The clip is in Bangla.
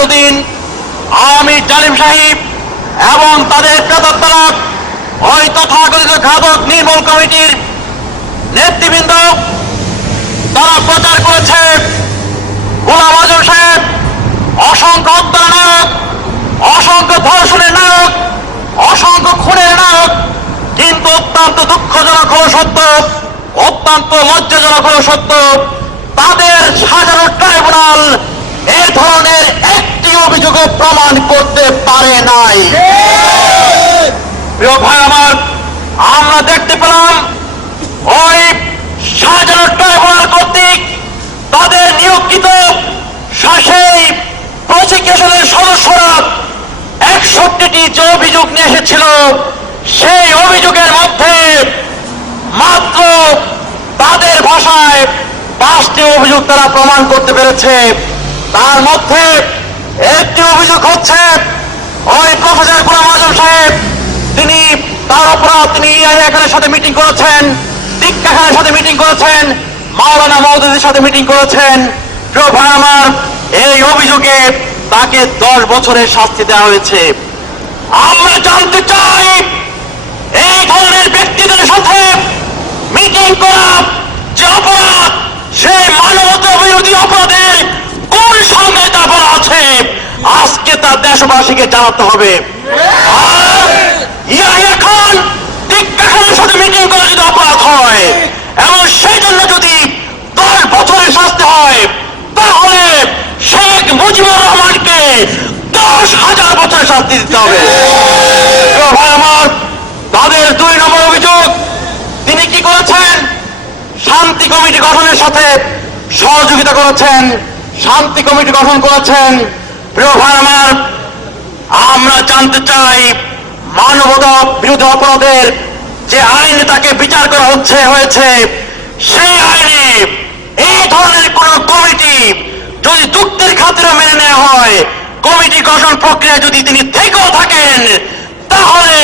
এতদিন আওয়ামী জালিম সাহেব এবং তাদের প্রেতাত্মারা ওই তথাকথিত ঘাতক নির্মূল কমিটির নেতৃবৃন্দ তারা প্রচার করেছে গোলাম আজম সাহেব অসংখ্য হত্যার নায়ক, অসংখ্য ধর্ষণের নায়ক, অসংখ্য খুনের নায়ক। কিন্তু অত্যন্ত দুঃখজনক হল সত্য, অত্যন্ত লজ্জাজনক হল সত্য, তাদের সাজানো ট্রাইব্যুনাল এই ধরনের একটি অভিযোগও প্রমাণ করতে পারে নাই। প্রিয় ভাই আমার, আমরা দেখতে পেলাম ওই সাজানো ট্রাইব্যুনাল কর্তৃক তাদের নিয়োগকৃত সেই প্রসিকিউশনের সদস্যরা 61টি যে অভিযোগ নিয়ে এসেছিল, সেই অভিযোগের মধ্যে মাত্র তাদের ভাষায় 5টি অভিযোগ তারা প্রমাণ করতে পেরেছে। তার মধ্যে একটি অভিযোগ হচ্ছে ওই প্রফেসর গোলাম আজম সাহেব, তিনি তার অপরাধ, তিনি ইআইএ খানের সাথে মিটিং করেছেন, টিক্কা খানের সাথে মিটিং করেছেন, মাওলানা মওদুদির সাথে মিটিং করেছেন। প্রিয় ভাই আমার, এই অভিযোগে তাকে 10 বছরের শাস্তি দেওয়া হয়েছে। আমরা জানতে চাই এই ধরনের ব্যক্তিদের সাথে মিটিং করা যে অপরাধ, সেই মানবতা বিরোধী অপরাধের কোন সংজ্ঞায় তা বলা আছে, আজকে তা দেশবাসীকে জানাতে হবে। আর ইআইএ খান, টিক্কা খানের সাথে মিটিং করা যদি অপরাধ হয় এবং সেই জন্য যদি 10 বছরের শাস্তি হয়, তাহলে শেখ মুজিবুর রহমানকে 10,000 বছরের শাস্তি দিতে হবে। ভাই আমার, তাদের 2 নম্বর অভিযোগ, তিনি কি করেছেন? শান্তি কমিটি গঠনের সাথে সহযোগিতা করেছেন, শান্তি কমিটি গঠন করেছেন। প্রিয় ভাই আমার, আমরা জানতে চাই মানবতা বিরোধী অপরাধের যে আইনে তাকে বিচার করা হয়েছে, সেই আইনে এই ধরনের কোন কমিটি যদি যুক্তির খাতিরে মেনে নেওয়া হয়, কমিটি গঠন প্রক্রিয়া যদি তিনি থেকেও থাকেন, তাহলে